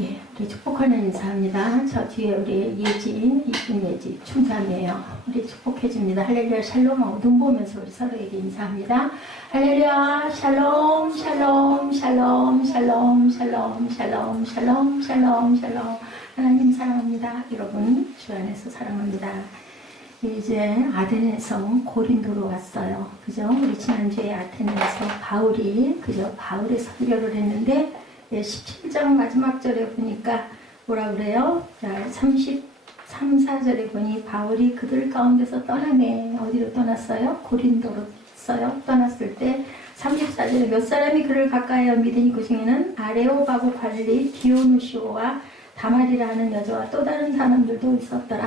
예, 우리 축복하는 인사합니다. 저 뒤에 우리 예지, 이쁜 예지, 춤삼이에요. 우리 축복해줍니다. 할렐루야, 샬롬하고 눈 보면서 우리 서로에게 인사합니다. 할렐루야, 샬롬, 샬롬, 샬롬, 샬롬, 샬롬, 샬롬, 샬롬, 샬롬, 샬롬. 하나님 사랑합니다. 여러분, 주 안에서 사랑합니다. 이제 아덴에서 고린도로 왔어요. 그죠? 우리 지난주에 아테네에서 바울이, 그죠? 바울의 선교를 했는데, 17장 마지막 절에 보니까 뭐라 그래요? 자, 33, 4절에 보니 바울이 그들 가운데서 떠나네. 어디로 떠났어요? 고린도로 떠났을 때 34절에 몇 사람이 그를 가까이하여 믿으니 그 중에는 아레오바고 관리 디오누시오와 다말이라는 여자와 또 다른 사람들도 있었더라.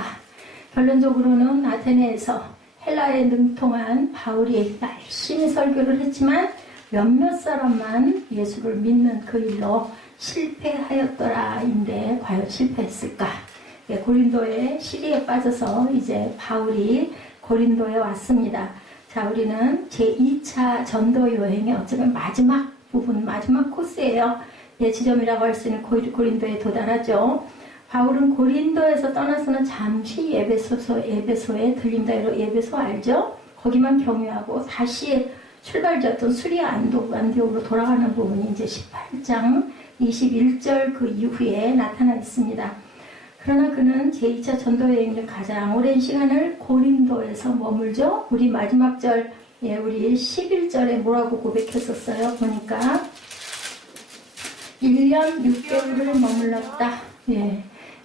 결론적으로는 아테네에서 헬라에 능통한 바울이 열심히 설교를 했지만 몇몇 사람만 예수를 믿는 그 일로 실패하였더라인데 과연 실패했을까? 고린도의 시리에 빠져서 이제 바울이 고린도에 왔습니다. 자, 우리는 제2차 전도 여행의 어쩌면 마지막 부분, 마지막 코스예요. 지점이라고 할 수 있는 고린도에 도달하죠. 바울은 고린도에서 떠나서는 잠시 에베소에 들린다. 에베소 알죠? 거기만 경유하고 다시 출발지였던 수리아 안디옥으로 돌아가는 부분이 이제 18장 21절 그 이후에 나타나 있습니다. 그러나 그는 제2차 전도여행을 가장 오랜 시간을 고린도에서 머물죠. 우리 마지막 절, 우리 11절에 뭐라고 고백했었어요? 보니까 1년 6개월을 머물렀다.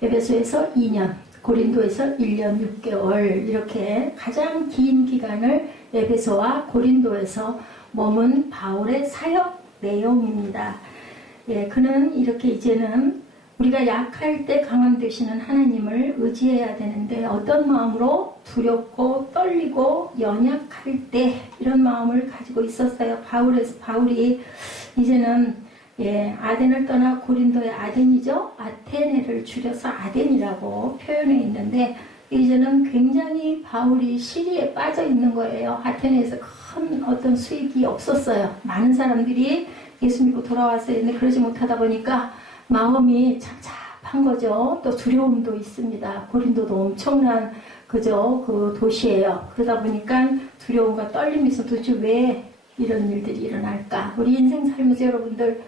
에베소에서 2년, 고린도에서 1년 6개월 이렇게 가장 긴 기간을 에베소와 고린도에서 머문 바울의 사역 내용입니다. 그는 이렇게 이제는 우리가 약할 때 강함 되시는 하나님을 의지해야 되는데 어떤 마음으로 두렵고 떨리고 연약할 때 이런 마음을 가지고 있었어요. 바울이 이제는 아덴을 떠나 고린도의 아덴이죠. 아테네를 줄여서 아덴이라고 표현해 있는데 이제는 굉장히 바울이 시리에 빠져 있는 거예요. 아테네에서 큰 어떤 수익이 없었어요. 많은 사람들이 예수 믿고 돌아왔어야 했는데 그러지 못하다 보니까 마음이 착잡한 거죠. 또 두려움도 있습니다. 고린도도 엄청난 그 도시예요. 그러다 보니까 두려움과 떨림이 있어. 도대체 왜 이런 일들이 일어날까? 우리 인생 살면서 여러분들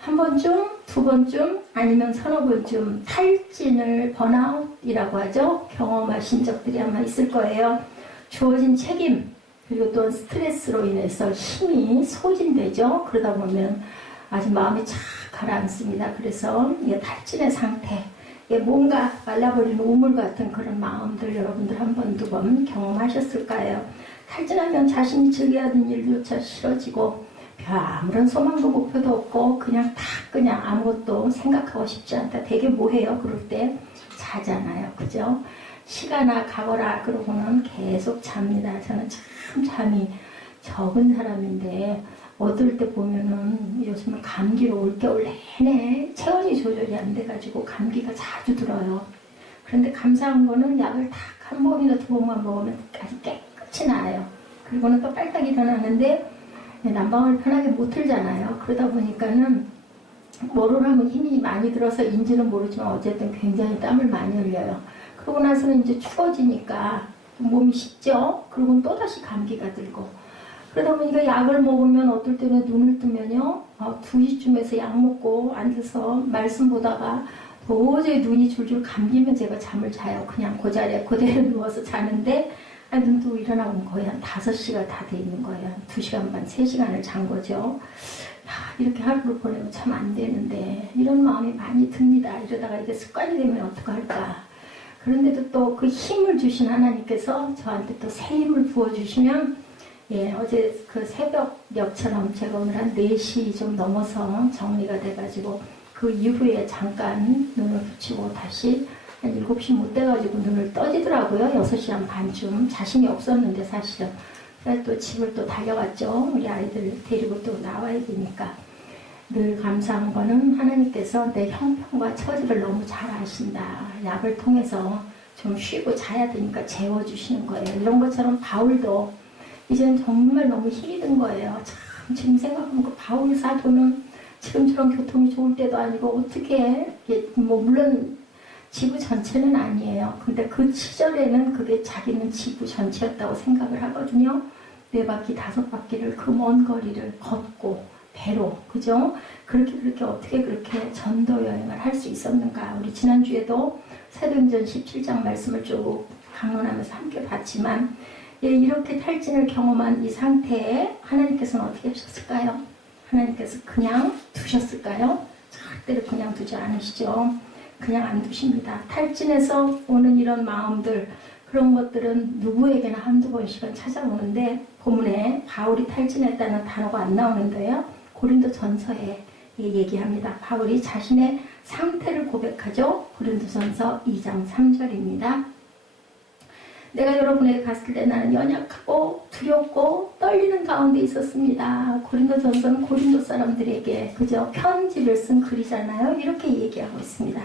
한 번쯤, 두 번쯤, 아니면 서너 번쯤 탈진을 번아웃이라고 하죠. 경험하신 적들이 아마 있을 거예요. 주어진 책임, 그리고 또 스트레스로 인해서 힘이 소진되죠. 그러다 보면 아주 마음이 착 가라앉습니다. 그래서 탈진의 상태, 뭔가 말라버리는 우물 같은 그런 마음들 여러분들 한 번, 두 번 경험하셨을까요? 탈진하면 자신이 즐겨야 하는 일조차 싫어지고 아무런 소망도 목표도 없고 그냥 아무것도 생각하고 싶지 않다. 되게 뭐해요? 그럴 때 자잖아요. 그죠? 시가나 가거라 그러고는 계속 잡니다. 저는 참 잠이 적은 사람인데 어떨 때 보면은 요즘은 감기로 올겨울 내내 체온이 조절이 안 돼가지고 감기가 자주 들어요. 그런데 감사한 거는 약을 딱 한 번이나 두 번만 먹으면 아주 깨끗이 나아요. 그리고는 또 빨딱 일어나는데 난방을 편하게 못 틀잖아요. 그러다 보니까는 뭐를 하면 힘이 많이 들어서 인지는 모르지만 어쨌든 굉장히 땀을 많이 흘려요. 그러고 나서는 이제 추워지니까 몸이 식죠. 그리고 또다시 감기가 들고 그러다 보니까 약을 먹으면 어떨 때는 눈을 뜨면요 2시쯤에서 약 먹고 앉아서 말씀 보다가 도저히 눈이 줄줄 감기면 제가 잠을 자요. 그냥 그 자리에 그대로 누워서 자는데 눈 뜨고 일어나면 거의 한 5시가 다 돼 있는 거예요. 2시간 반, 3시간을 잔 거죠. 이렇게 하루를 보내면 참 안 되는데 이런 마음이 많이 듭니다. 이러다가 이게 습관이 되면 어떡할까. 그런데도 또 그 힘을 주신 하나님께서 저한테 또 새 힘을 부어주시면 어제 그 새벽녘처럼 제가 오늘 한 4시 좀 넘어서 정리가 돼가지고 그 이후에 잠깐 눈을 붙이고 다시 한 7시 못 돼가지고 눈을 떠지더라고요. 6시 한 반쯤. 자신이 없었는데 사실은. 그래서 또 집을 또 달려갔죠. 우리 아이들 데리고 또 나와야 되니까. 늘 감사한 거는 하나님께서 내 형편과 처지를 너무 잘 아신다. 약을 통해서 좀 쉬고 자야 되니까 재워주시는 거예요. 이런 것처럼 바울도 이제는 정말 너무 힘이 든 거예요. 참 지금 생각하면 그 바울 사도는 지금처럼 교통이 좋을 때도 아니고 어떻게 뭐 물론 지구 전체는 아니에요. 근데 그 시절에는 그게 자기는 지구 전체였다고 생각을 하거든요. 4바퀴, 5바퀴를 그 먼 거리를 걷고 배로, 그죠? 그렇게 어떻게 그렇게 전도 여행을 할 수 있었는가? 우리 지난주에도 사도행전 17장 말씀을 쭉 강론하면서 함께 봤지만, 예, 이렇게 탈진을 경험한 이 상태에 하나님께서는 어떻게 하셨을까요? 하나님께서 그냥 두셨을까요? 절대로 그냥 두지 않으시죠. 그냥 안 두십니다. 탈진에서 오는 이런 마음들, 그런 것들은 누구에게나 한두 번씩은 찾아오는데, 본문에 바울이 탈진했다는 단어가 안 나오는데요. 고린도 전서에 얘기합니다. 바울이 자신의 상태를 고백하죠. 고린도 전서 2장 3절입니다. 내가 여러분에게 갔을 때 나는 연약하고 두렵고 떨리는 가운데 있었습니다. 고린도 전서는 고린도 사람들에게 그저 편지를 쓴 글이잖아요. 이렇게 얘기하고 있습니다.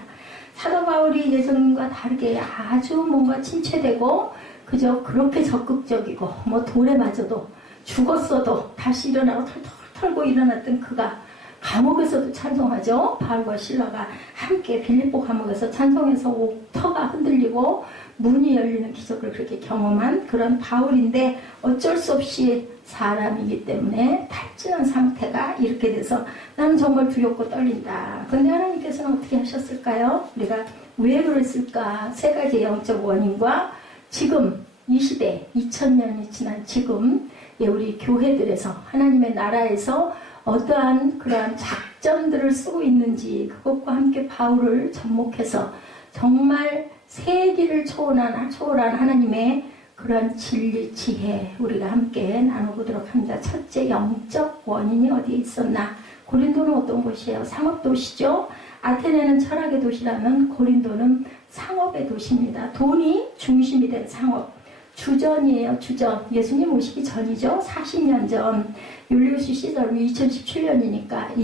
사도 바울이 예전과 다르게 아주 뭔가 침체되고 그저 그렇게 적극적이고 뭐 돌에 맞아도 죽었어도 다시 일어나고 털털 털고 일어났던 그가 감옥에서도 찬송하죠. 바울과 실라가 함께 빌립보 감옥에서 찬송해서 옥터가 흔들리고 문이 열리는 기적을 그렇게 경험한 그런 바울인데 어쩔 수 없이 사람이기 때문에 탈진한 상태가 이렇게 돼서 나는 정말 두렵고 떨린다. 근데 하나님께서는 어떻게 하셨을까요? 우리가 왜 그랬을까? 3가지 영적 원인과 지금 이 시대 2000년이 지난 지금 우리 교회들에서 하나님의 나라에서 어떠한 그러한 작전들을 쓰고 있는지 그것과 함께 바울을 접목해서 정말 세기를 초월한 하나님의 그러한 진리, 지혜 우리가 함께 나눠보도록 합니다. 첫째, 영적 원인이 어디에 있었나? 고린도는 어떤 곳이에요? 상업도시죠. 아테네는 철학의 도시라면 고린도는 상업의 도시입니다. 돈이 중심이 된 상업. 주전이에요. 주전. 예수님 오시기 전이죠. 40년 전. 율리우스 시절 2017년이니까 한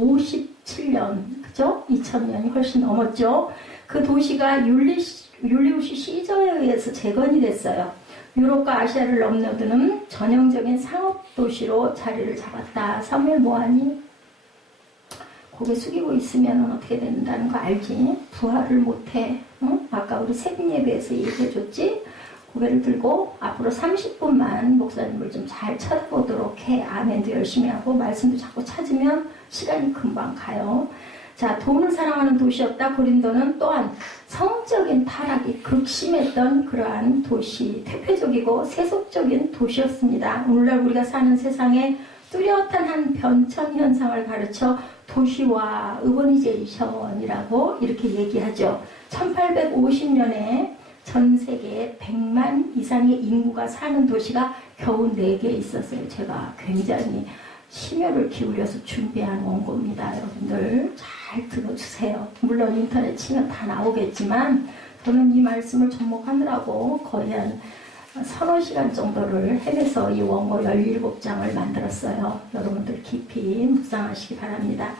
57년 그죠? 2000년이 훨씬 넘었죠. 그 도시가 율리우스 시저에 의해서 재건이 됐어요. 유럽과 아시아를 넘나드는 전형적인 상업 도시로 자리를 잡았다. 사무엘 모하니 고개 숙이고 있으면 어떻게 된다는 거 알지? 부활을 못해. 응? 아까 우리 새벽 예배에서 얘기해줬지? 고개를 들고 앞으로 30분만 목사님을 좀 잘 쳐다보도록 해. 아멘도 열심히 하고 말씀도 자꾸 찾으면 시간이 금방 가요. 자, 돈을 사랑하는 도시였다. 고린도는 또한 성적인 타락이 극심했던 그러한 도시, 대표적이고 세속적인 도시였습니다. 오늘날 우리가 사는 세상에 뚜렷한 한 변천 현상을 가르쳐 도시화 어버니제이션이라고 이렇게 얘기하죠. 1850년에 전 세계에 100만 이상의 인구가 사는 도시가 겨우 4개 있었어요. 제가 굉장히 심혈을 기울여서 준비한 원고입니다. 여러분들 잘 들어주세요. 물론 인터넷 치면 다 나오겠지만 저는 이 말씀을 접목하느라고 거의 한 3-4시간 정도를 헤매서 이 원고 17장을 만들었어요. 여러분들 깊이 묵상하시기 바랍니다.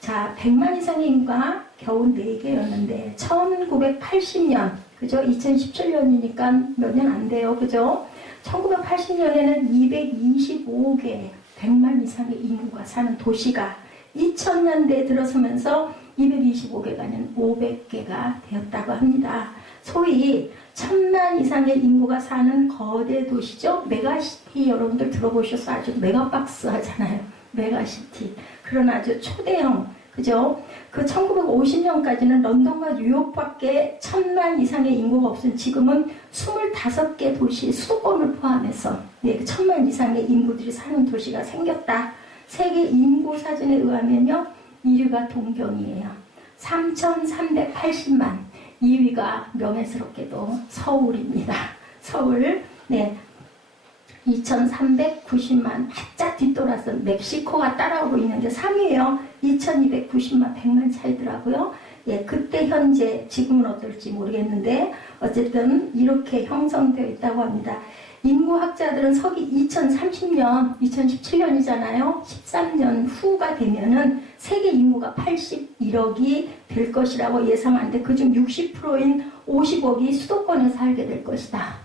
자, 100만 이상의 인구가 겨우 4개였는데 1980년 그죠? 2017년이니까 몇 년 안 돼요. 그죠? 1980년에는 225개 100만 이상의 인구가 사는 도시가 2000년대에 들어서면서 225개가 아닌 500개가 되었다고 합니다. 소위 1000만 이상의 인구가 사는 거대 도시죠. 메가시티 여러분들 들어보셔서 아주 메가박스 하잖아요. 메가시티. 그런 아주 초대형 그죠? 그 1950년까지는 런던과 뉴욕밖에 1000만 이상의 인구가 없은 지금은 25개 도시 수도권을 포함해서 1000만 이상의 인구들이 사는 도시가 생겼다. 세계 인구 사진에 의하면요. 1위가 동경이에요. 3380만. 2위가 명예스럽게도 서울입니다. 서울 2390만 바짝 뒤돌아서 멕시코가 따라오고 있는데 3위에요. 2290만 100만 차이더라고요. 그때 현재 지금은 어떨지 모르겠는데 어쨌든 이렇게 형성되어 있다고 합니다. 인구학자들은 서기 2030년 2017년이잖아요. 13년 후가 되면은 세계 인구가 81억이 될 것이라고 예상하는데 그중 60%인 50억이 수도권에 살게 될 것이다.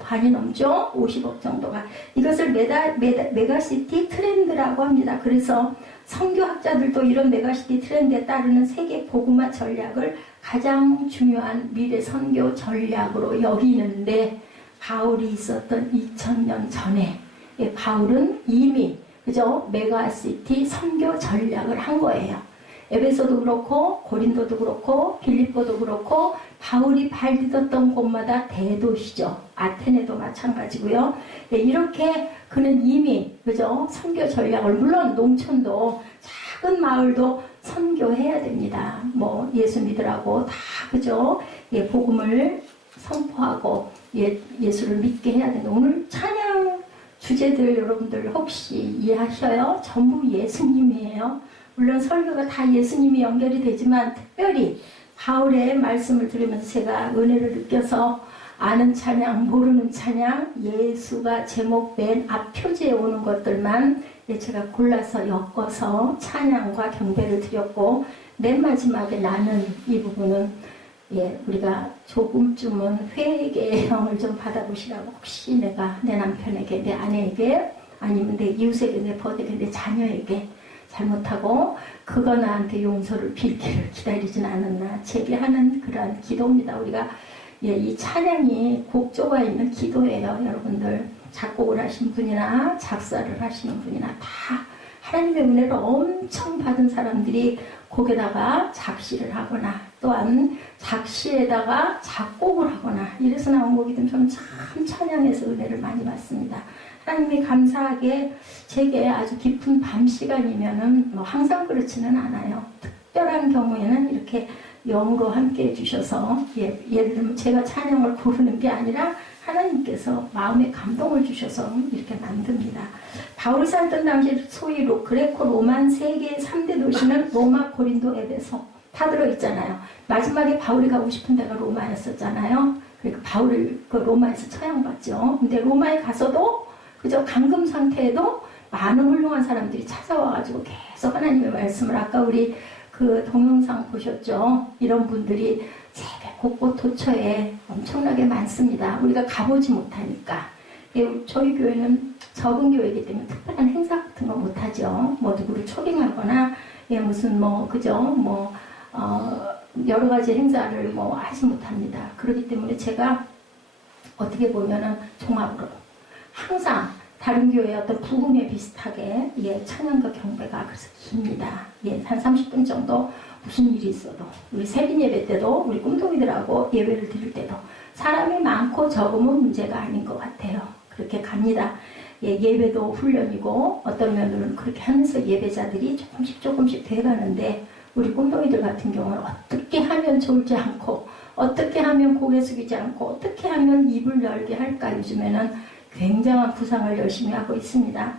반이 넘죠? 50억 정도가. 이것을 메가시티 트렌드라고 합니다. 그래서 선교학자들도 이런 메가시티 트렌드에 따르는 세계 복음화 전략을 가장 중요한 미래 선교 전략으로 여기는데, 바울이 있었던 2000년 전에 바울은 이미 그죠? 메가시티 선교 전략을 한 거예요. 에베소도 그렇고 고린도도 그렇고 빌립보도 그렇고 바울이 발 디뎠던 곳마다 대도시죠. 아테네도 마찬가지고요. 네, 이렇게 그는 이미 그죠? 선교 전략을, 물론 농촌도 작은 마을도 선교해야 됩니다. 뭐 예수 믿으라고 다 그죠? 예, 복음을 선포하고 예수를 믿게 해야 된다. 오늘 찬양 주제들 여러분들 혹시 이해하셔요? 전부 예수님이에요. 물론 설교가 다 예수님이 연결이 되지만 특별히 바울의 말씀을 들으면서 제가 은혜를 느껴서 아는 찬양, 모르는 찬양, 예수가 제목 맨 앞 표지에 오는 것들만 제가 골라서 엮어서 찬양과 경배를 드렸고, 맨 마지막에 나는 이 부분은 우리가 조금쯤은 회개의 영을 좀 받아보시라고, 혹시 내가 내 남편에게, 내 아내에게, 아니면 내 이웃에게, 내 버에게, 내 자녀에게 잘못하고 그거 나한테 용서를 빌기를 기다리진 않았나, 제기하는 그러한 기도입니다. 우리가 이 찬양이 곡조가 있는 기도예요. 여러분들 작곡을 하신 분이나 작사를 하시는 분이나 다 하나님의 은혜를 엄청 받은 사람들이 곡에다가 작시를 하거나 또한 작시에다가 작곡을 하거나 이래서 나온 곡이든 저는 참 찬양에서 은혜를 많이 받습니다. 하나님이 감사하게 제게 아주 깊은 밤 시간이면은 뭐 항상 그렇지는 않아요. 특별한 경우에는 이렇게 영으로 함께 해주셔서 예를 들면 제가 찬양을 고르는 게 아니라 하나님께서 마음에 감동을 주셔서 이렇게 만듭니다. 바울이 살던 당시 소위 그레코 로만 세계의 3대 도시는 로마, 고린도, 에베소 다 들어있잖아요. 마지막에 바울이 가고 싶은 데가 로마였었잖아요. 그러니까 바울을 그 로마에서 처형받죠. 근데 로마에 가서도 그저 감금 상태에도 많은 훌륭한 사람들이 찾아와가지고 계속 하나님의 말씀을, 아까 우리 그 동영상 보셨죠? 이런 분들이 세계 곳곳 도처에 엄청나게 많습니다. 우리가 가보지 못하니까. 저희 교회는 적은 교회이기 때문에 특별한 행사 같은 거 못하죠. 뭐 누구를 초빙하거나 무슨 여러 가지 행사를 하지 못합니다. 그렇기 때문에 제가 어떻게 보면은 종합으로 항상 다른 교회의 어떤 부흥에 비슷하게 찬양과 경배가 그래서 깁니다. 한 30분 정도 무슨 일이 있어도, 우리 세빈 예배 때도 우리 꿈동이들하고 예배를 드릴 때도 사람이 많고 적으면 문제가 아닌 것 같아요. 그렇게 갑니다. 예배도 훈련이고 어떤 면으로는 그렇게 하면서 예배자들이 조금씩 돼가는데, 우리 꿈동이들 같은 경우는 어떻게 하면 졸지 않고 어떻게 하면 고개 숙이지 않고 어떻게 하면 입을 열게 할까, 요즘에는 굉장한 구상을 열심히 하고 있습니다.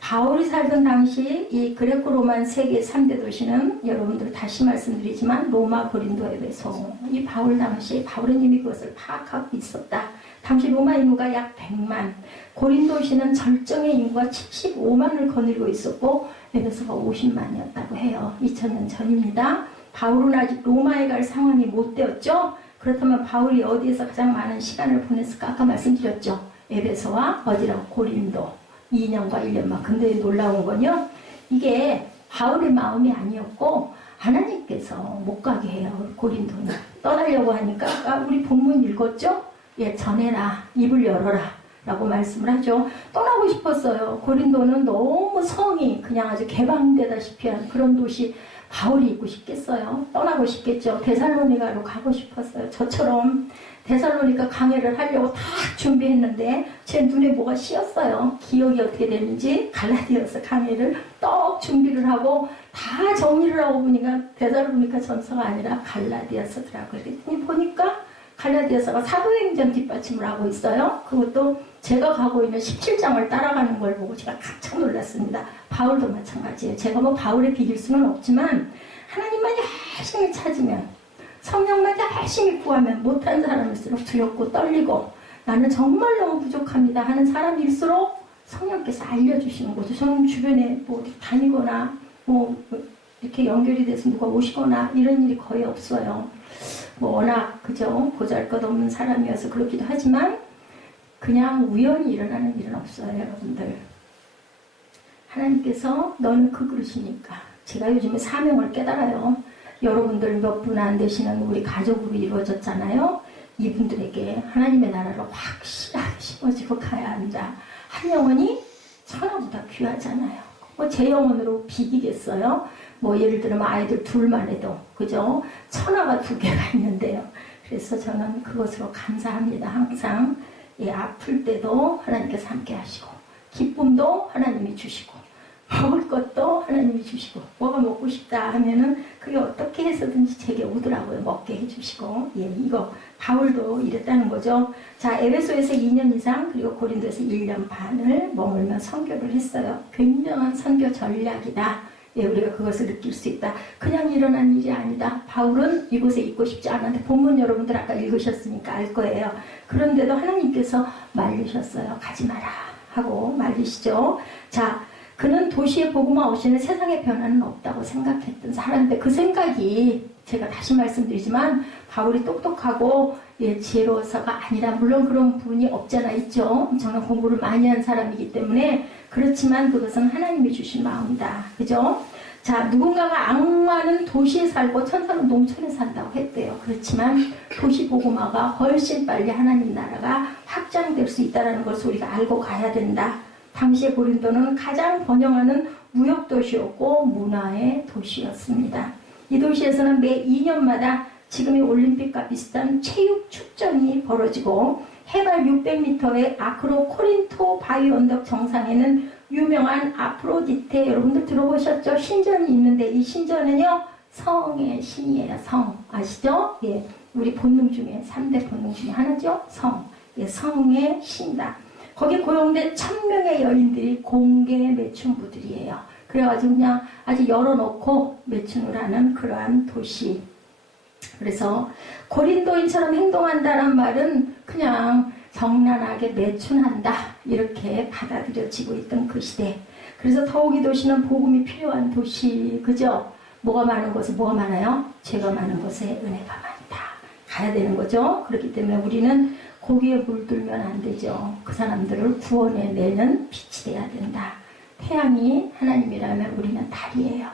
바울이 살던 당시 이 그레코 로만 세계 3대 도시는 여러분들 다시 말씀드리지만 로마, 고린도, 에베소. 이 바울 당시 바울은 이미 그것을 파악하고 있었다. 당시 로마 인구가 약 100만, 고린도시는 절정의 인구가 75만을 거느리고 있었고 에베소가 50만이었다고 해요. 2000년 전입니다. 바울은 아직 로마에 갈 상황이 못 되었죠. 그렇다면 바울이 어디에서 가장 많은 시간을 보냈을까? 아까 말씀드렸죠. 에베소와 어디라고? 고린도. 2년과 1년만. 근데 놀라운 건요, 이게 바울의 마음이 아니었고 하나님께서 못 가게 해요. 고린도는 떠나려고 하니까 우리 본문 읽었죠? 전해라, 입을 열어라 라고 말씀을 하죠. 떠나고 싶었어요. 고린도는 너무 성이 그냥 아주 개방되다시피 한 그런 도시, 바울이 있고 싶겠어요? 떠나고 싶겠죠. 데살로니가로 가고 싶었어요. 저처럼 데살로니가 강해를 하려고 다 준비했는데 제 눈에 뭐가 씌었어요. 기억이 어떻게 되는지. 갈라디아서 강해를 떡 준비를 하고 다 정리를 하고 보니까 데살로니가 전서가 아니라 갈라디아서더라고요. 그랬더니 보니까 갈라디아서가 사도행전 뒷받침을 하고 있어요. 그것도 제가 가고 있는 17장을 따라가는 걸 보고 제가 깜짝 놀랐습니다. 바울도 마찬가지예요. 제가 바울에 비길 수는 없지만 하나님만 열심히 찾으면, 성령만 열심히 구하면 못한 사람일수록 두렵고 떨리고 나는 정말 너무 부족합니다 하는 사람일수록 성령께서 알려주시는 거죠. 저는 주변에 어디 다니거나 이렇게 연결이 돼서 누가 오시거나 이런 일이 거의 없어요. 워낙 그죠, 보잘것없는 사람이어서 그렇기도 하지만 그냥 우연히 일어나는 일은 없어요. 여러분들, 하나님께서 너는 그 그릇이니까. 제가 요즘에 사명을 깨달아요. 여러분들 몇 분 안 되시는 우리 가족으로 이루어졌잖아요. 이분들에게 하나님의 나라를 확실하게 심어지고 가야 한다. 한 영혼이 천하보다 귀하잖아요. 뭐 제 영혼으로 비기겠어요? 뭐 예를 들면 아이들 둘만 해도 그죠? 천하가 두 개가 있는데요. 그래서 저는 그것으로 감사합니다. 항상 아플 때도 하나님께서 함께 하시고 기쁨도 하나님이 주시고 먹을 것도 하나님이 주시고 뭐가 먹고 싶다 하면은 그게 어떻게 해서든지 제게 오더라고요. 먹게 해주시고 이거 바울도 이랬다는 거죠. 자, 에베소에서 2년 이상 그리고 고린도에서 1년 반을 머물며 선교를 했어요. 굉장한 선교 전략이다. 우리가 그것을 느낄 수 있다. 그냥 일어난 일이 아니다. 바울은 이곳에 있고 싶지 않았는데 본문 여러분들 아까 읽으셨으니까 알 거예요. 그런데도 하나님께서 말리셨어요. 가지 마라 하고 말리시죠. 자, 그는 도시의 복음화 없이는 세상의 변화는 없다고 생각했던 사람인데 그 생각이 제가 다시 말씀드리지만 바울이 똑똑하고 지혜로워서가 아니라 물론 그런 부분이 없잖아 있죠. 엄청난 공부를 많이 한 사람이기 때문에 그렇지만 그것은 하나님이 주신 마음이다. 그죠? 자, 누군가가 악마는 도시에 살고 천사는 농촌에 산다고 했대요. 그렇지만 도시 복음화가 훨씬 빨리 하나님 나라가 확장될 수 있다는 것을 우리가 알고 가야 된다. 당시의 고린도는 가장 번영하는 무역도시였고 문화의 도시였습니다. 이 도시에서는 매 2년마다 지금의 올림픽과 비슷한 체육 축전이 벌어지고 해발 600m의 아크로 코린토 바위 언덕 정상에는 유명한 아프로디테 여러분들 들어보셨죠? 신전이 있는데 이 신전은요 성의 신이에요. 성 아시죠? 우리 본능 중에 3대 본능 중에 하나죠. 성. 성의 신다. 거기 고용된 1000명의 여인들이 공개 매춘부들이에요. 그래가지고 그냥 아주 열어놓고 매춘을 하는 그러한 도시. 그래서 고린도인처럼 행동한다는 말은 그냥 정란하게 매춘한다 이렇게 받아들여지고 있던 그 시대. 그래서 더욱 이 도시는 복음이 필요한 도시. 그죠? 뭐가 많은 곳에 뭐가 많아요? 죄가 많은 곳에 은혜가 많다. 가야 되는 거죠. 그렇기 때문에 우리는 고기에 물들면 안 되죠. 그 사람들을 구원해 내는 빛이 돼야 된다. 태양이 하나님이라면 우리는 달이에요.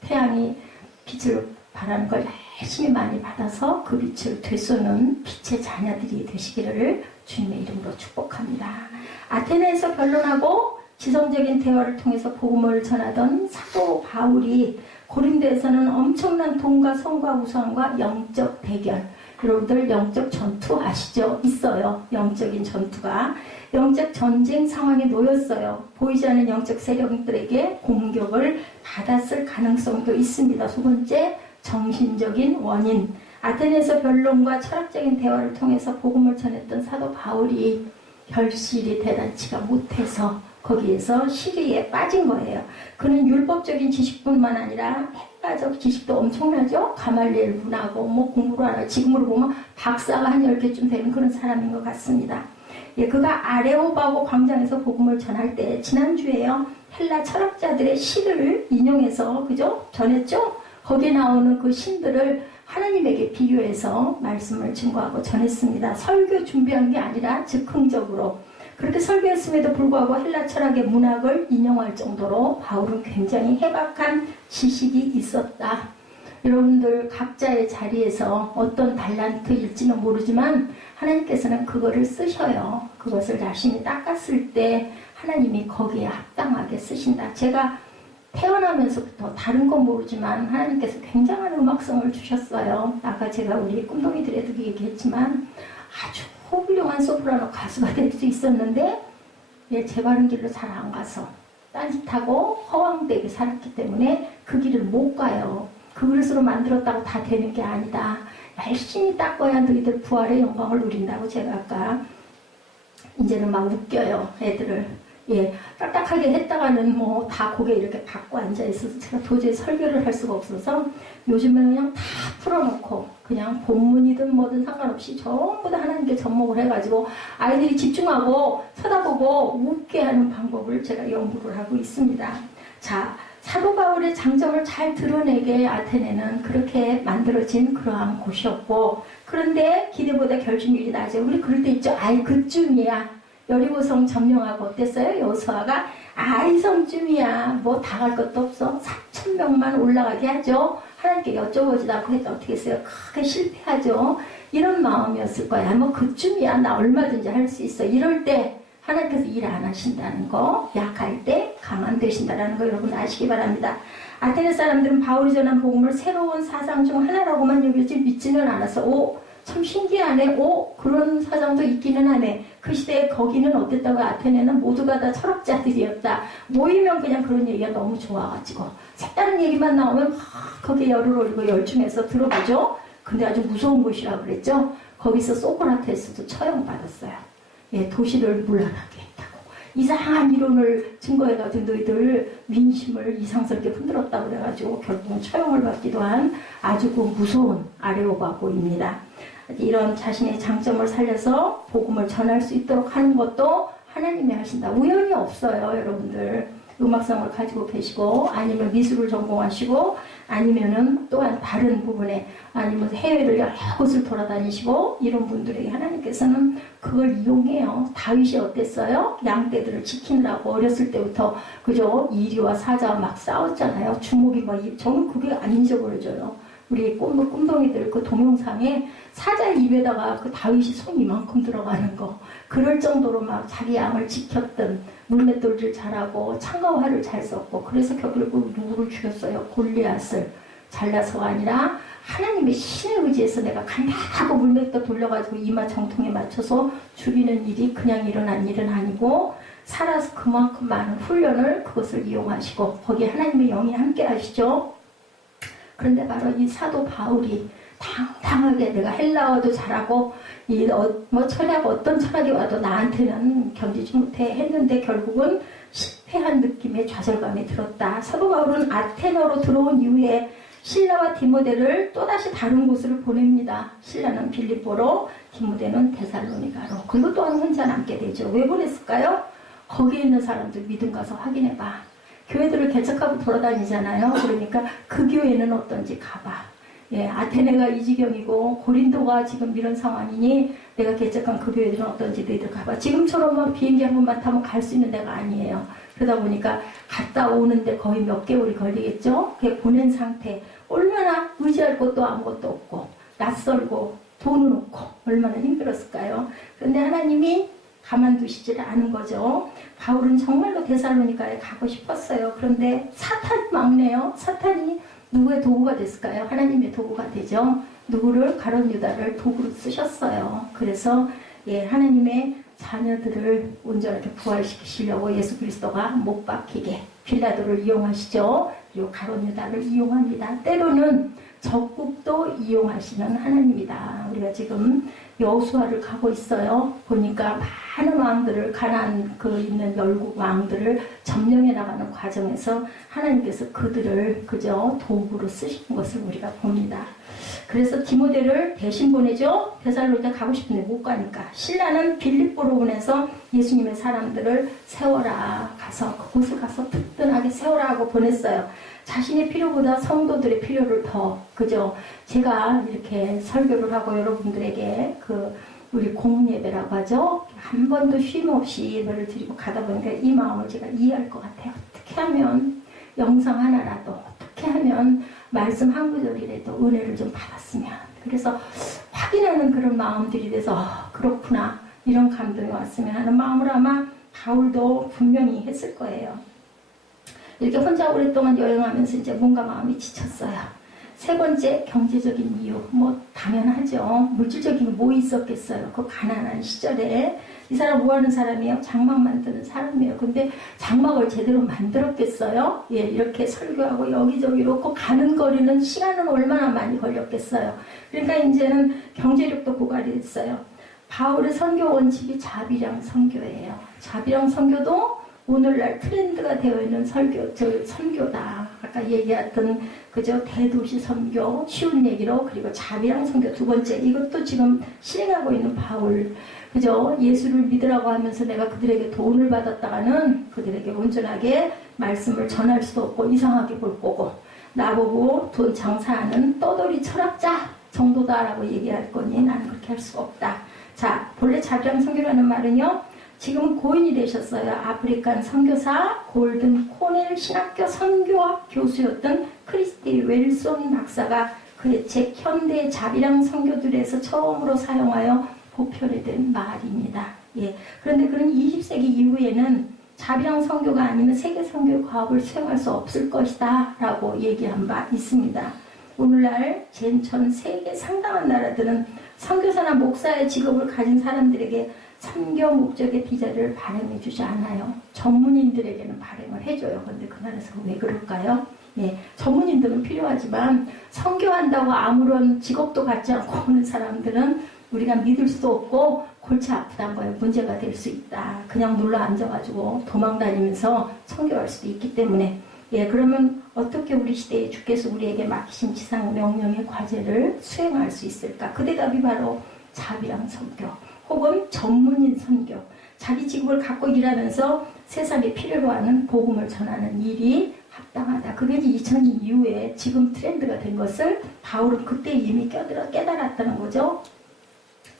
태양이 빛을 바라는 걸 열심히 많이 받아서 그 빛을 되쏘는 빛의 자녀들이 되시기를 주님의 이름으로 축복합니다. 아테네에서 변론하고 지성적인 대화를 통해서 복음을 전하던 사도 바울이 고린도에서는 엄청난 돈과 성과 우상과 영적 대결, 여러분들 영적 전투 아시죠? 있어요. 영적인 전투가. 영적 전쟁 상황에 놓였어요. 보이지 않는 영적 세력들에게 공격을 받았을 가능성도 있습니다. 두 번째, 정신적인 원인. 아테네에서 변론과 철학적인 대화를 통해서 복음을 전했던 사도 바울이 결실이 대단치가 못해서 거기에서 시리에 빠진 거예요. 그는 율법적인 지식뿐만 아니라 헬라적 지식도 엄청나죠. 가말리엘 분하고 뭐 공부를 하나 지금으로 보면 박사가 한 10개쯤 되는 그런 사람인 것 같습니다. 그가 아레오바고 광장에서 복음을 전할 때 지난주에요. 헬라 철학자들의 시를 인용해서 그죠? 전했죠. 거기에 나오는 그 신들을 하나님에게 비교해서 말씀을 증거하고 전했습니다. 설교 준비한 게 아니라 즉흥적으로 그렇게 설교했음에도 불구하고 헬라 철학의 문학을 인용할 정도로 바울은 굉장히 해박한 지식이 있었다. 여러분들 각자의 자리에서 어떤 달란트일지는 모르지만 하나님께서는 그거를 쓰셔요. 그것을 자신이 닦았을 때 하나님이 거기에 합당하게 쓰신다. 제가 태어나면서부터 다른 건 모르지만 하나님께서 굉장한 음악성을 주셨어요. 아까 제가 우리 꿈동이들에도 얘기했지만 아주 훌륭한 소프라노 가수가 될 수 있었는데 제 바른 길로 잘 안 가서 딴짓하고 허황되게 살았기 때문에 그 길을 못 가요. 그 그릇으로 만들었다고 다 되는 게 아니다. 열심히 닦아야 너희들 부활의 영광을 누린다고 제가 아까 이제는 막 웃겨요. 애들을. 딱딱하게 했다가는 뭐 다 고개 이렇게 받고 앉아있어서 제가 도저히 설교를 할 수가 없어서 요즘에는 그냥 다 풀어놓고 그냥 본문이든 뭐든 상관없이 전부 다 하나님께 접목을 해가지고 아이들이 집중하고 쳐다보고 웃게 하는 방법을 제가 연구를 하고 있습니다. 자, 사도 바울의 장점을 잘 드러내게 아테네는 그렇게 만들어진 그러한 곳이었고 그런데 기대보다 결집률이 낮아요. 우리 그럴 때 있죠. 아이 그쯤이야. 여리고성 점령하고 어땠어요? 여호수아가 아이성쯤이야. 뭐 다 갈 것도 없어. 3,000명만 올라가게 하죠. 하나님께 여쭤보지도 않고 해도 어떻게 했어요? 크게 실패하죠. 이런 마음이었을 거야. 뭐 그쯤이야. 나 얼마든지 할 수 있어. 이럴 때 하나님께서 일 안 하신다는 거, 약할 때 강한 되신다는 거 여러분 아시기 바랍니다. 아테네 사람들은 바울이 전한 복음을 새로운 사상 중 하나라고만 여기지 믿지는 않았어. 참 신기하네. 그런 사상도 있기는 하네. 그 시대에 거기는 어땠다고? 아테네는 모두가 다 철학자들이었다. 모이면 그냥 그런 얘기가 너무 좋아가지고 색다른 얘기만 나오면 거기에 열을 올리고 열중해서 들어보죠. 근데 아주 무서운 곳이라고 그랬죠. 거기서 소크라테스도 처형받았어요. 예, 도시를 물러나게 했다고. 이상한 이론을 증거해가지고 너희들 민심을 이상스럽게 흔들었다고 그래가지고 결국은 처형을 받기도 한 아주 그 무서운 아레오바고입니다. 이런 자신의 장점을 살려서 복음을 전할 수 있도록 하는 것도 하나님이 하신다. 우연이 없어요, 여러분들. 음악성을 가지고 계시고, 아니면 미술을 전공하시고, 아니면은 또한 다른 부분에, 아니면 해외를 여러 곳을 돌아다니시고, 이런 분들에게 하나님께서는 그걸 이용해요. 다윗이 어땠어요? 양떼들을 지키느라고 어렸을 때부터, 그죠? 이리와 사자와 막 싸웠잖아요. 주먹이 막, 저는 그게 안 잊어버려져요. 우리 꿈동이들 그 동영상에 사자 입에다가 그 다윗이 손 이만큼 들어가는 거, 그럴 정도로 막 자기 양을 지켰던, 물맷돌질 잘하고 창과 활을 잘 썼고, 그래서 결국 누구를 죽였어요? 골리앗을. 잘나서가 아니라 하나님의 신의 의지에서 내가 간다하고 물맷돌 돌려가지고 이마 정통에 맞춰서 죽이는 일이 그냥 일어난 일은 아니고, 살아서 그만큼 많은 훈련을 그것을 이용하시고 거기에 하나님의 영이 함께 하시죠. 그런데 바로 이 사도 바울이 당당하게 내가 헬라어도 잘하고 철학 어떤 철학이 와도 나한테는 견디지 못해 했는데 결국은 실패한 느낌의 좌절감이 들었다. 사도 바울은 아테네로 들어온 이후에 실라와 디모데를 또다시 다른 곳으로 보냅니다. 실라는 빌립보로, 디모데는 데살로니가로. 그리고 또한 혼자 남게 되죠. 왜 보냈을까요? 거기에 있는 사람들 믿음 가서 확인해봐. 교회들을 개척하고 돌아다니잖아요. 그러니까 그 교회는 어떤지 가봐. 예, 아테네가 이 지경이고 고린도가 지금 이런 상황이니 내가 개척한 그 교회들은 어떤지 너희들 가봐. 지금처럼만 비행기 한 번만 타면 갈 수 있는 데가 아니에요. 그러다 보니까 갔다 오는데 거의 몇 개월이 걸리겠죠. 그게 보낸 상태. 얼마나 의지할 것도 아무것도 없고 낯설고 돈은 없고 얼마나 힘들었을까요. 그런데 하나님이 가만두시질 않은 거죠. 바울은 정말로 데살로니가에 가고 싶었어요. 그런데 사탄이 막네요. 사탄이 누구의 도구가 됐을까요? 하나님의 도구가 되죠. 누구를? 가룟 유다를 도구로 쓰셨어요. 그래서 하나님의 자녀들을 온전하게 부활시키시려고 예수 그리스도가 못 박히게 빌라도를 이용하시죠. 그리고 가룟 유다를 이용합니다. 때로는 적국도 이용하시는 하나님이다. 우리가 지금 여호수아를 가고 있어요. 보니까 많은 왕들을, 가나안 있는 열국 왕들을 점령해 나가는 과정에서 하나님께서 그들을 그저 도구로 쓰시는 것을 우리가 봅니다. 그래서 디모데를 대신 보내죠. 데살로니가 가고 싶은데 못 가니까. 신라는 빌립보로 보내서 예수님의 사람들을 세워라. 가서 그곳에 가서 든든하게 세워라 하고 보냈어요. 자신의 필요보다 성도들의 필요를 더, 그죠? 제가 이렇게 설교를 하고 여러분들에게 우리 공예배라고 하죠? 한 번도 쉼 없이 예배를 드리고 가다 보니까 이 마음을 제가 이해할 것 같아요. 어떻게 하면 영상 하나라도, 어떻게 하면 말씀 한 구절이라도 은혜를 좀 받았으면. 그래서 확인하는 그런 마음들이 돼서 그렇구나. 이런 감동이 왔으면 하는 마음을 아마 바울도 분명히 했을 거예요. 이렇게 혼자 오랫동안 여행하면서 이제 뭔가 마음이 지쳤어요. 세 번째, 경제적인 이유. 당연하죠. 물질적인 뭐 있었겠어요. 그 가난한 시절에. 이 사람 뭐 하는 사람이에요? 장막 만드는 사람이에요. 근데 장막을 제대로 만들었겠어요? 예, 이렇게 설교하고 여기저기로 가는 거리는 시간은 얼마나 많이 걸렸겠어요. 그러니까 이제는 경제력도 고갈이 됐어요. 바울의 선교 원칙이 자비랑 선교예요. 자비랑 선교도 오늘날 트렌드가 되어 있는 선교다. 아까 얘기했던 그저 대도시 선교, 쉬운 얘기로, 그리고 자비랑 선교 두 번째. 이것도 지금 실행하고 있는 바울. 그저 예수를 믿으라고 하면서 내가 그들에게 돈을 받았다가는 그들에게 온전하게 말씀을 전할 수도 없고 이상하게 볼 거고, 나보고 돈 장사하는 떠돌이 철학자 정도다라고 얘기할 거니 나는 그렇게 할 수가 없다. 자, 본래 자비랑 선교라는 말은요, 지금은 고인이 되셨어요. 아프리칸 선교사 골든 코넬 신학교 선교학 교수였던 크리스티 웰손 박사가 그의 책 현대 자비랑 선교들에서 처음으로 사용하여 보편화된 말입니다. 예. 그런데 그런 20세기 이후에는 자비랑 선교가 아니면 세계 선교 과업을 수행할 수 없을 것이다 라고 얘기한 바 있습니다. 오늘날 전 세계 상당한 나라들은 선교사나 목사의 직업을 가진 사람들에게 선교 목적의 비자를 발행해 주지 않아요. 전문인들에게는 발행을 해줘요. 그런데 그 나라에서 왜 그럴까요? 예, 전문인들은 필요하지만 선교한다고 아무런 직업도 갖지 않고 오는 사람들은 우리가 믿을 수도 없고 골치 아프다는 거예요. 문제가 될 수 있다. 그냥 눌러 앉아가지고 도망다니면서 선교할 수도 있기 때문에 예, 그러면 어떻게 우리 시대에 주께서 우리에게 맡기신 지상 명령의 과제를 수행할 수 있을까? 그 대답이 바로 자비랑 선교 혹은 전문인 선교. 자기 직업을 갖고 일하면서 세상에 필요로 하는 복음을 전하는 일이 합당하다. 그게 이제 2000년 이후에 지금 트렌드가 된 것을 바울은 그때 이미 깨달았다는 거죠.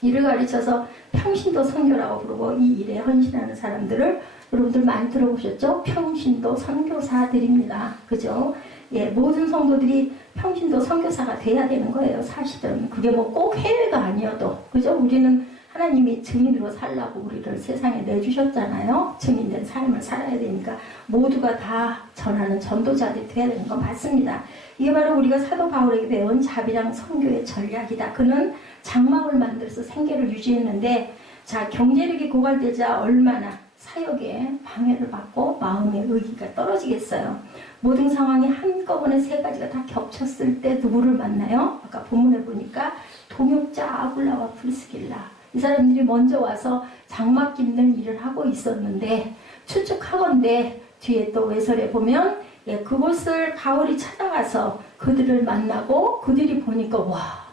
이를 가르쳐서 평신도 선교라고 부르고 이 일에 헌신하는 사람들을 여러분들 많이 들어보셨죠? 평신도 선교사들입니다. 그죠? 예, 모든 성도들이 평신도 선교사가 돼야 되는 거예요. 사실은 그게 뭐 꼭 해외가 아니어도 그죠? 우리는 하나님이 증인으로 살라고 우리를 세상에 내주셨잖아요. 증인된 삶을 살아야 되니까 모두가 다 전하는 전도자들이 돼야 되는 건 맞습니다. 이게 바로 우리가 사도 바울에게 배운 자비랑 선교의 전략이다. 그는 장막을 만들어서 생계를 유지했는데 자 경제력이 고갈되자 얼마나 사역에 방해를 받고 마음의 의기가 떨어지겠어요. 모든 상황이 한꺼번에 세 가지가 다 겹쳤을 때 누구를 만나요? 아까 본문에 보니까 동역자 아굴라와 프리스길라. 이 사람들이 먼저 와서 장막 깁는 일을 하고 있었는데 추측하건대 뒤에 또 외설에 보면 예, 그곳을 바울이 찾아가서 그들을 만나고 그들이 보니까 와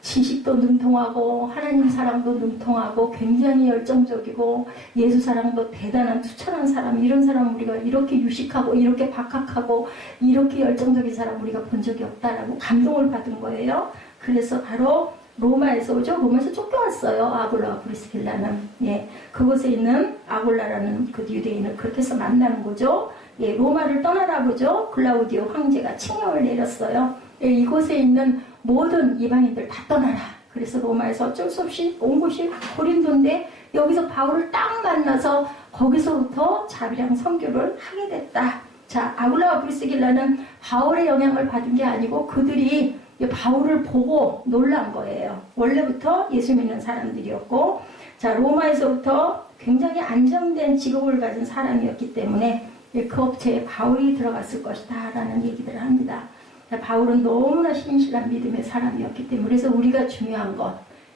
지식도 능통하고 하나님 사랑도 능통하고 굉장히 열정적이고 예수 사랑도 대단한 투철한 사람 이런 사람 우리가 이렇게 유식하고 이렇게 박학하고 이렇게 열정적인 사람 우리가 본 적이 없다라고 감동을 받은 거예요. 그래서 바로 로마에서 오죠. 로마에서 쫓겨왔어요. 아굴라와 프리스길라는. 예, 그곳에 있는 아굴라라는 그 유대인을 그렇게 해서 만나는 거죠. 예, 로마를 떠나라 보죠. 글라우디오 황제가 칙령을 내렸어요. 예, 이곳에 있는 모든 이방인들 다 떠나라. 그래서 로마에서 어쩔 수 없이 온 곳이 고린도인데 여기서 바울을 딱 만나서 거기서부터 자비랑 선교를 하게 됐다. 자, 아굴라와 프리스길라는 바울의 영향을 받은 게 아니고 그들이 바울을 보고 놀란 거예요. 원래부터 예수 믿는 사람들이었고 자 로마에서부터 굉장히 안정된 직업을 가진 사람이었기 때문에 그 업체에 바울이 들어갔을 것이다 라는 얘기들을 합니다. 자, 바울은 너무나 신실한 믿음의 사람이었기 때문에 그래서 우리가 중요한 것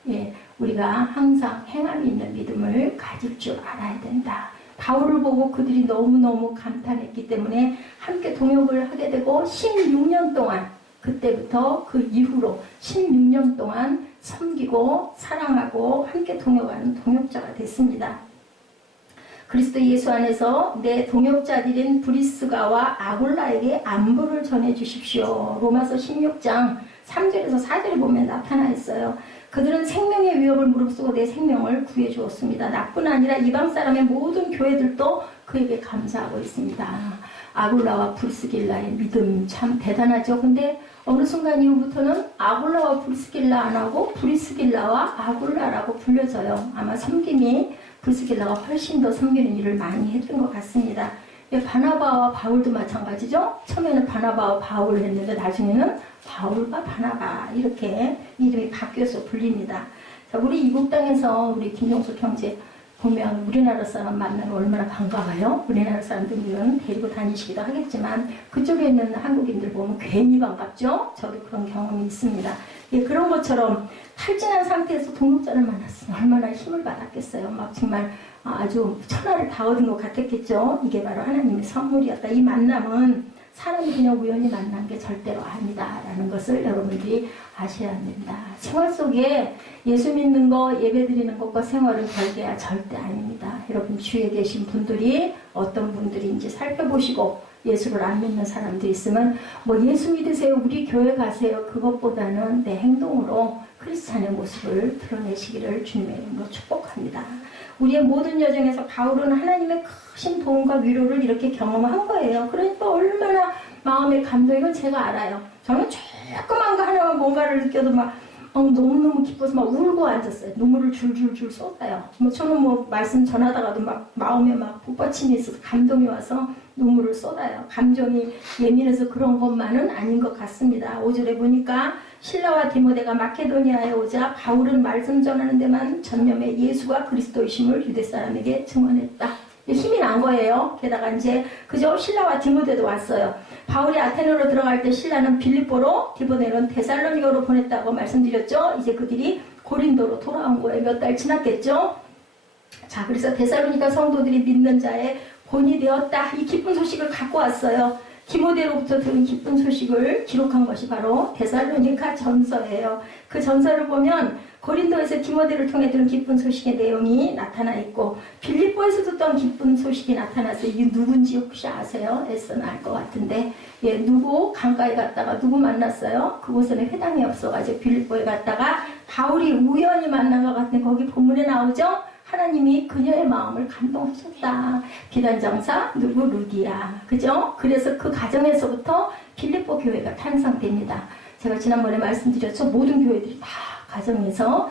예, 우리가 항상 행함이 있는 믿음을 가질 줄 알아야 된다. 바울을 보고 그들이 너무너무 감탄했기 때문에 함께 동역을 하게 되고 16년 동안 그때부터 그 이후로 16년 동안 섬기고 사랑하고 함께 동역하는 동역자가 됐습니다. 그리스도 예수 안에서 내 동역자들인 브리스가와 아굴라에게 안부를 전해주십시오. 로마서 16장 3절에서 4절에 보면 나타나 있어요. 그들은 생명의 위협을 무릅쓰고 내 생명을 구해주었습니다. 나뿐 아니라 이방 사람의 모든 교회들도 그에게 감사하고 있습니다. 아굴라와 프리스길라의 믿음 참 대단하죠. 근데 어느 순간 이후부터는 아굴라와 프리스길라 안 하고 프리스길라와 아굴라라고 불려져요. 아마 섬김이 프리스길라가 훨씬 더 섬기는 일을 많이 했던 것 같습니다. 바나바와 바울도 마찬가지죠. 처음에는 바나바와 바울을 했는데 나중에는 바울과 바나바 이렇게 이름이 바뀌어서 불립니다. 자, 우리 이국 땅에서 우리 김종숙 형제 보면 우리나라 사람 만나면 얼마나 반가워요. 우리나라 사람들은 데리고 다니시기도 하겠지만 그쪽에 있는 한국인들 보면 괜히 반갑죠. 저도 그런 경험이 있습니다. 예, 그런 것처럼 탈진한 상태에서 동역자를 만났으면 얼마나 힘을 받았겠어요. 막 정말 아주 천하를 다 얻은 것 같았겠죠. 이게 바로 하나님의 선물이었다. 이 만남은 사람이 그냥 우연히 만난 게 절대로 아니다라는 것을 여러분들이 아셔야 됩니다. 생활 속에 예수 믿는 거, 예배 드리는 것과 생활은 별개야 절대 아닙니다. 여러분 주위에 계신 분들이 어떤 분들인지 살펴보시고 예수를 안 믿는 사람들이 있으면 뭐 예수 믿으세요, 우리 교회 가세요, 그것보다는 내 행동으로 크리스찬의 모습을 드러내시기를 주님의 이름으로 축복합니다. 우리의 모든 여정에서 바울은 하나님의 크신 도움과 위로를 이렇게 경험한 거예요. 그러니까 얼마나 마음의 감동, 이건 제가 알아요. 저는 조그만 거 하나만 뭔가를 느껴도 막 너무너무 기뻐서 막 울고 앉았어요. 눈물을 줄줄줄 쏟아요. 저는 말씀 전하다가도 막 마음에 막 북받침이 있어서 감동이 와서 눈물을 쏟아요. 감정이 예민해서 그런 것만은 아닌 것 같습니다. 5절에 보니까 실라와 디모데가 마케도니아에 오자 바울은 말씀 전하는 데만 전념해 예수가 그리스도이심을 유대 사람에게 증언했다. 힘이 난 거예요. 게다가 이제 그저 신라와 디모데도 왔어요. 바울이 아테네로 들어갈 때 신라는 빌립보로, 디모데는 데살로니가로 보냈다고 말씀드렸죠. 이제 그들이 고린도로 돌아온 거예요. 몇 달 지났겠죠. 자, 그래서 데살로니가 성도들이 믿는 자의 본이 되었다. 이 기쁜 소식을 갖고 왔어요. 디모데로부터 들은 기쁜 소식을 기록한 것이 바로 데살로니가 전서예요. 그 전서를 보면 고린도에서 디모데를 통해 들은 기쁜 소식의 내용이 나타나 있고 빌립보에서 듣던 기쁜 소식이 나타나서 이게 누군지 혹시 아세요? 애써는 알 것 같은데 누구 강가에 갔다가 누구 만났어요? 그곳에는 회당이 없어가지고 빌립보에 갔다가 바울이 우연히 만난 것 같은데 거기 본문에 나오죠? 하나님이 그녀의 마음을 감동하셨다. 비단장사 누구 루디아. 그죠? 그래서 그 가정에서부터 빌립보 교회가 탄생됩니다. 제가 지난번에 말씀드렸죠. 모든 교회들이 다 가정에서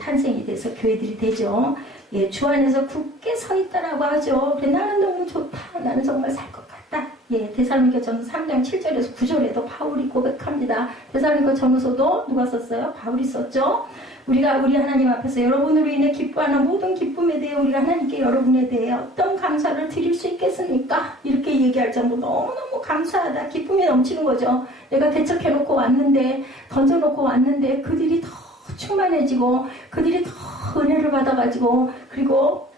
탄생이 돼서 교회들이 되죠. 주 안에서 굳게 서 있다라고 하죠. 그래, 나는 너무 좋다. 나는 정말 살 것 같다. 데살로니가 전서 3장 7절에서 9절에도 바울이 고백합니다. 데살로니가 전서도 누가 썼어요? 바울이 썼죠. 우리가 우리 하나님 앞에서 여러분으로 인해 기뻐하는 모든 기쁨에 대해 우리가 하나님께 여러분에 대해 어떤 감사를 드릴 수 있겠습니까? 이렇게 얘기할 정도로 너무너무 감사하다. 기쁨이 넘치는 거죠. 내가 대척해놓고 왔는데, 던져놓고 왔는데 그들이 더 충만해지고 그들이 더 은혜를 받아가지고 그리고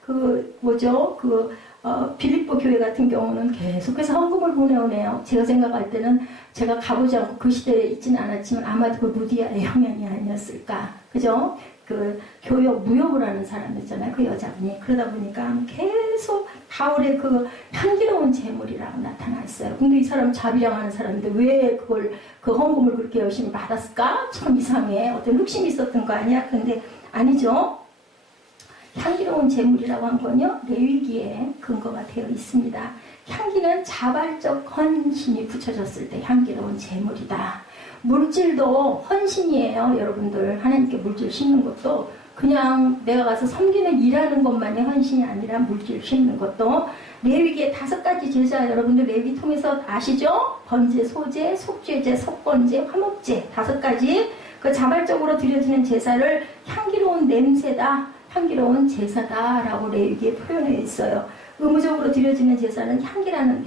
빌립보 교회 같은 경우는 계속해서 헌금을 보내오네요. 제가 생각할 때는 제가 가보지 않고 그 시대에 있지는 않았지만 아마도 그 루디아의 영향이 아니었을까. 그죠? 그 무역을 하는 사람이었잖아요. 그 여자분이. 그러다 보니까 계속 바울의 그 향기로운 재물이라고 나타나 있어요. 근데 이 사람 자비량하는 사람인데 왜 그 헌금을 그렇게 열심히 받았을까? 참 이상해. 어떤 흑심이 있었던 거 아니야? 근데 아니죠. 향기로운 재물이라고 한 건요, 레위기에 근거가 되어 있습니다. 향기는 자발적 헌신이 붙여졌을 때 향기로운 재물이다. 물질도 헌신이에요, 여러분들. 하나님께 물질 심는 것도 그냥 내가 가서 섬기는 일하는 것만이 헌신이 아니라 물질 심는 것도. 레위기의 5가지 제사, 여러분들 레위기 통해서 아시죠? 번제, 소제, 속죄제, 속건제, 화목제 5가지 그 자발적으로 드려지는 제사를 향기로운 냄새다, 향기로운 제사다라고 레위기에 표현해 있어요. 의무적으로 드려지는 제사는 향기라는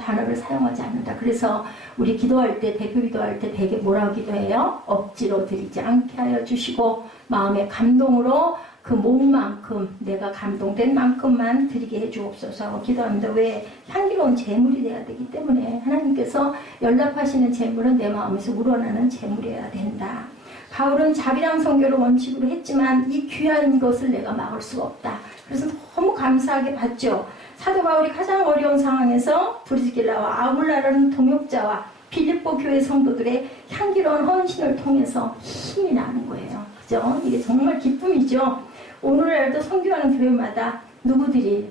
단어를 사용하지 않는다. 그래서 우리 기도할 때, 대표 기도할 때 되게 뭐라고 기도해요? 억지로 드리지 않게 하여 주시고 마음의 감동으로 그 몸만큼 내가 감동된 만큼만 드리게 해주옵소서 하고 기도합니다. 왜? 향기로운 제물이 돼야 되기 때문에 하나님께서 연락하시는 제물은 내 마음에서 우러나는 제물이어야 된다. 바울은 자비랑 선교를 원칙으로 했지만 이 귀한 것을 내가 막을 수가 없다. 그래서 너무 감사하게 봤죠. 사도 바울이 가장 어려운 상황에서 브리스길라와 아굴라라는 동역자와 빌립보 교회 성도들의 향기로운 헌신을 통해서 힘이 나는 거예요. 그죠? 이게 정말 기쁨이죠. 오늘날도 선교하는 교회마다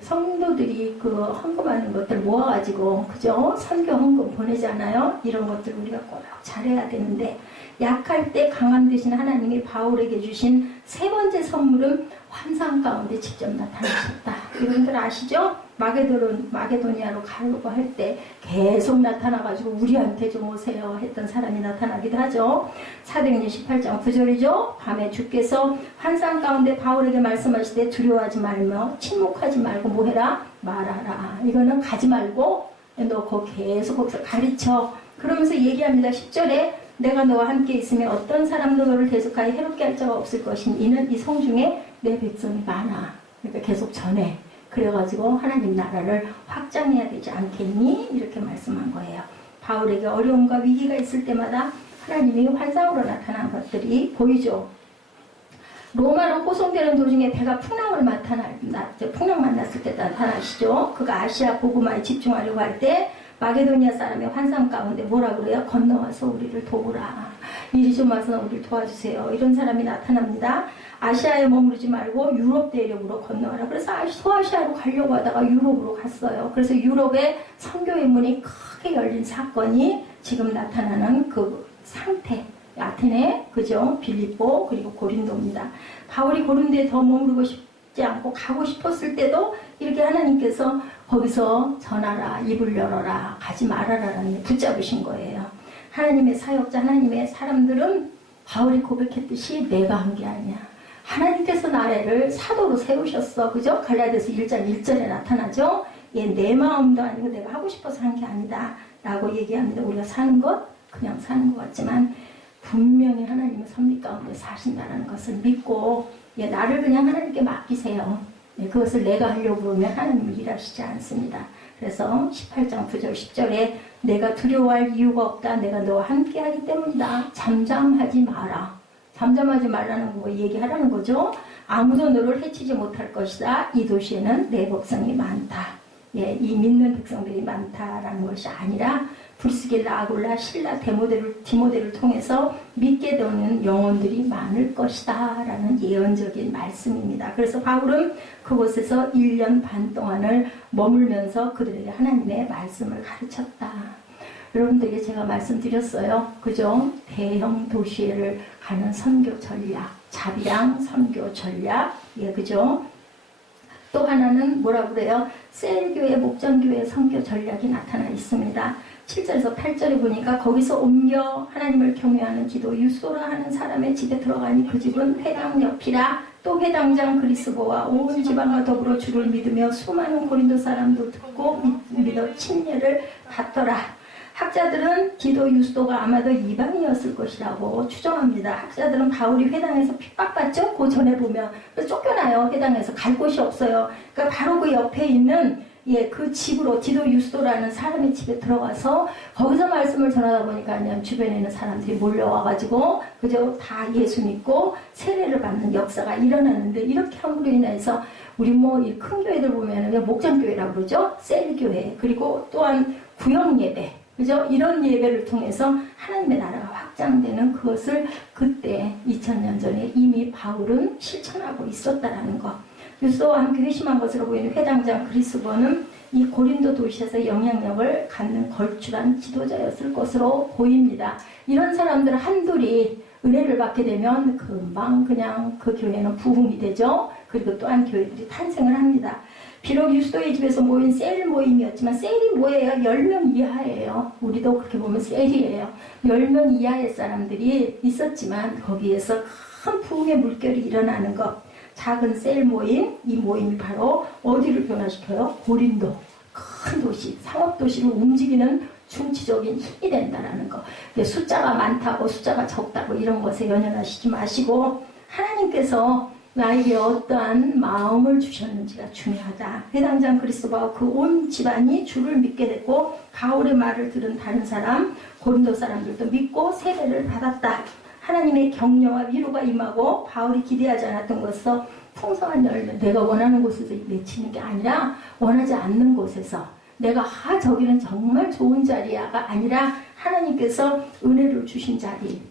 성도들이 그 헌금하는 것들 모아가지고, 그죠? 선교 헌금 보내잖아요. 이런 것들 우리가 꼭 잘해야 되는데, 약할 때 강함 되신 하나님이 바울에게 주신 3번째 선물은 환상 가운데 직접 나타나셨다. 여러분들 아시죠? 마게도니아로 가려고 할 때 계속 나타나가지고 우리한테 좀 오세요 했던 사람이 나타나기도 하죠. 사도행전 18장 9절이죠. 밤에 주께서 환상 가운데 바울에게 말씀하시되 두려워하지 말며 침묵하지 말고 뭐해라? 말하라. 이거는 가지 말고 너 거기 계속 거기서 가르쳐. 그러면서 얘기합니다. 10절에 내가 너와 함께 있으면 어떤 사람도 너를 대적하여 해롭게 할 자가 없을 것이니 이는 이 성중에 내 백성이 많아. 그러니까 계속 전해. 그래가지고 하나님 나라를 확장해야 되지 않겠니? 이렇게 말씀한 거예요. 바울에게 어려움과 위기가 있을 때마다 하나님이 환상으로 나타난 것들이 보이죠. 로마로 호송되는 도중에 배가 풍랑 만났을 때 나타나시죠. 그가 아시아 복음화에 집중하려고 할 때 마게도니아 사람의 환상 가운데 뭐라 그래요? 건너와서 우리를 도우라. 이리 좀 와서 우리를 도와주세요. 이런 사람이 나타납니다. 아시아에 머무르지 말고 유럽 대륙으로 건너와라. 그래서 소아시아로 가려고 하다가 유럽으로 갔어요. 그래서 유럽의 선교의 문이 크게 열린 사건이 지금 나타나는 그 상태. 아테네, 그죠? 빌립보, 그리고 고린도입니다. 바울이 고린도에 더 머무르고 싶지 않고 가고 싶었을 때도 이렇게 하나님께서 거기서 전하라, 입을 열어라, 가지 말아라라는 붙잡으신 거예요. 하나님의 사역자, 하나님의 사람들은 바울이 고백했듯이 내가 한 게 아니야. 하나님께서 나를 사도로 세우셨어. 그죠? 갈라디아서 1장 1절에 나타나죠? 내 마음도 아니고 내가 하고 싶어서 한 게 아니다. 라고 얘기합니다. 우리가 사는 것, 그냥 사는 것 같지만 분명히 하나님은 섭리 가운데 사신다는 것을 믿고 나를 그냥 하나님께 맡기세요. 그것을 내가 하려고 그러면 하나님은 일하시지 않습니다. 그래서 18장 9절 10절에 내가 두려워할 이유가 없다. 내가 너와 함께 하기 때문이다. 잠잠하지 마라. 잠잠하지 말라는 거 얘기하라는 거죠. 아무도 너를 해치지 못할 것이다. 이 도시에는 내 백성이 많다. 이 믿는 백성들이 많다라는 것이 아니라 브리스길라, 아굴라, 신라, 디모데를 통해서 믿게 되는 영혼들이 많을 것이다 라는 예언적인 말씀입니다. 그래서 바울은 그곳에서 1년 반 동안을 머물면서 그들에게 하나님의 말씀을 가르쳤다. 여러분들에게 제가 말씀드렸어요. 그죠? 대형 도시를 가는 선교 전략, 자비랑 선교 전략, 그죠? 또 하나는 뭐라 그래요? 셀교회, 목장교회 선교 전략이 나타나 있습니다. 7절에서 8절에 보니까 거기서 옮겨 하나님을 경외하는 기도 유소라 하는 사람의 집에 들어가니 그 집은 회당 옆이라. 또 회당장 그리스도와 온 지방과 더불어 주를 믿으며 수많은 고린도 사람도 듣고 믿어 침례를 받더라. 학자들은 디도 유스도가 아마도 이방인이었을 것이라고 추정합니다. 학자들은 바울이 회당에서 핍박받죠? 그 전에 보면 쫓겨나요. 회당에서 갈 곳이 없어요. 그러니까 바로 그 옆에 있는 그 집으로 디도 유스도라는 사람의 집에 들어가서 거기서 말씀을 전하다 보니까 주변에 있는 사람들이 몰려와가지고 그저 다 예수 믿고 세례를 받는 역사가 일어나는데, 이렇게 함으로 인해서 우리 이 큰 교회들 보면은 목장교회라고 그러죠. 셀교회, 그리고 또한 구역 예배, 그죠? 이런 예배를 통해서 하나님의 나라가 확장되는 그것을 그때 2000년 전에 이미 바울은 실천하고 있었다라는 것. 유소와 함께 회심한 것으로 보이는 회당장 그리스도는 이 고린도 도시에서 영향력을 갖는 걸출한 지도자였을 것으로 보입니다. 이런 사람들 한둘이 은혜를 받게 되면 금방 그냥 그 교회는 부흥이 되죠. 그리고 또한 교회들이 탄생을 합니다. 비록 유스도의 집에서 모인 셀 모임이었지만 셀이 뭐예요? 10명 이하예요. 우리도 그렇게 보면 셀이에요. 10명 이하의 사람들이 있었지만 거기에서 큰 부흥의 물결이 일어나는 것. 작은 셀 모임, 이 모임이 바로 어디를 변화시켜요? 고린도, 큰 도시, 상업도시를 움직이는 중치적인 힘이 된다는 거. 숫자가 많다고 숫자가 적다고 이런 것에 연연하시지 마시고 하나님께서 나에게 어떠한 마음을 주셨는지가 중요하다. 회당장 그리스도와 그 온 집안이 주를 믿게 됐고 바울의 말을 들은 다른 사람, 고린도 사람들도 믿고 세례를 받았다. 하나님의 격려와 위로가 임하고 바울이 기대하지 않았던 것에서 풍성한 열매, 내가 원하는 곳에서 맺히는 게 아니라 원하지 않는 곳에서 내가 저기는 정말 좋은 자리야가 아니라 하나님께서 은혜를 주신 자리.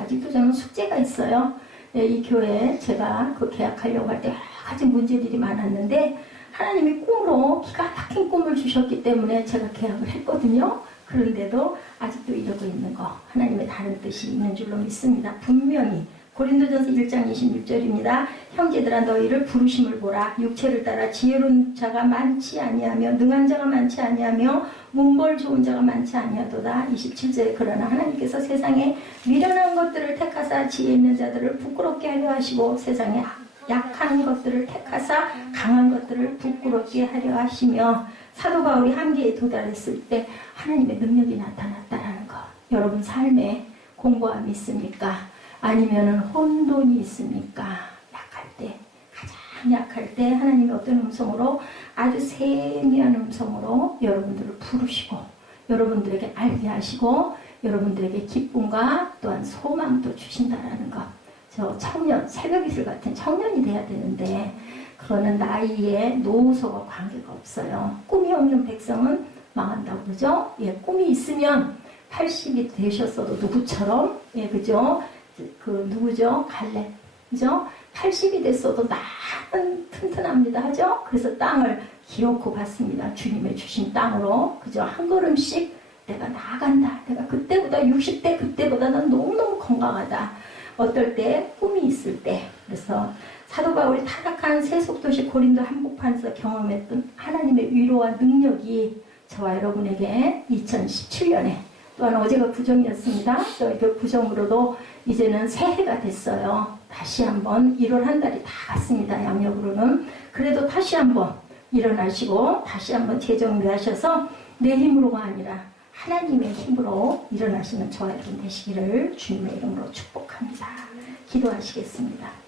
아직도 저는 숙제가 있어요. 이 교회에 제가 계약하려고 할 때 여러 가지 문제들이 많았는데 하나님이 꿈으로 기가 막힌 꿈을 주셨기 때문에 제가 계약을 했거든요. 그런데도 아직도 이러고 있는 거 하나님의 다른 뜻이 있는 줄로 믿습니다. 분명히 고린도전서 1장 26절입니다. 형제들아 너희를 부르심을 보라. 육체를 따라 지혜로운 자가 많지 아니하며 능한 자가 많지 아니하며 문벌 좋은 자가 많지 아니하도다. 27절에 그러나 하나님께서 세상에 미련한 것들을 택하사 지혜 있는 자들을 부끄럽게 하려 하시고 세상에 약한 것들을 택하사 강한 것들을 부끄럽게 하려 하시며, 사도 바울이 한계에 도달했을 때 하나님의 능력이 나타났다라는 것. 여러분 삶에 공고함이 있습니까? 아니면은 혼돈이 있습니까? 약할 때, 가장 약할 때 하나님이 어떤 음성으로, 아주 세미한 음성으로 여러분들을 부르시고 여러분들에게 알게 하시고 여러분들에게 기쁨과 또한 소망도 주신다라는 것. 저 청년, 새벽이슬 같은 청년이 돼야 되는데 그러는 나이에 노후소가 관계가 없어요. 꿈이 없는 백성은 망한다고 그러죠. 예, 꿈이 있으면 80이 되셨어도 누구처럼, 예, 그죠? 누구죠? 갈렙, 그죠? 80이 됐어도 나는 튼튼합니다, 하죠? 그래서 땅을 기어코 받습니다. 주님의 주신 땅으로, 그죠? 한 걸음씩 내가 나아간다. 내가 그때보다 60대 그때보다 난 너무너무 건강하다. 어떨 때? 꿈이 있을 때. 그래서 사도 바울이 타락한 세속도시 고린도 한복판에서 경험했던 하나님의 위로와 능력이 저와 여러분에게 2017년에 또한 어제가 구정이었습니다. 또 그 구정으로도 이제는 새해가 됐어요. 다시 한번 1월 한 달이 다 갔습니다. 양력으로는. 그래도 다시 한번 일어나시고 다시 한번 재정비하셔서 내 힘으로가 아니라 하나님의 힘으로 일어나시는 저와 여러분 되시기를 주님의 이름으로 축복합니다. 기도하시겠습니다.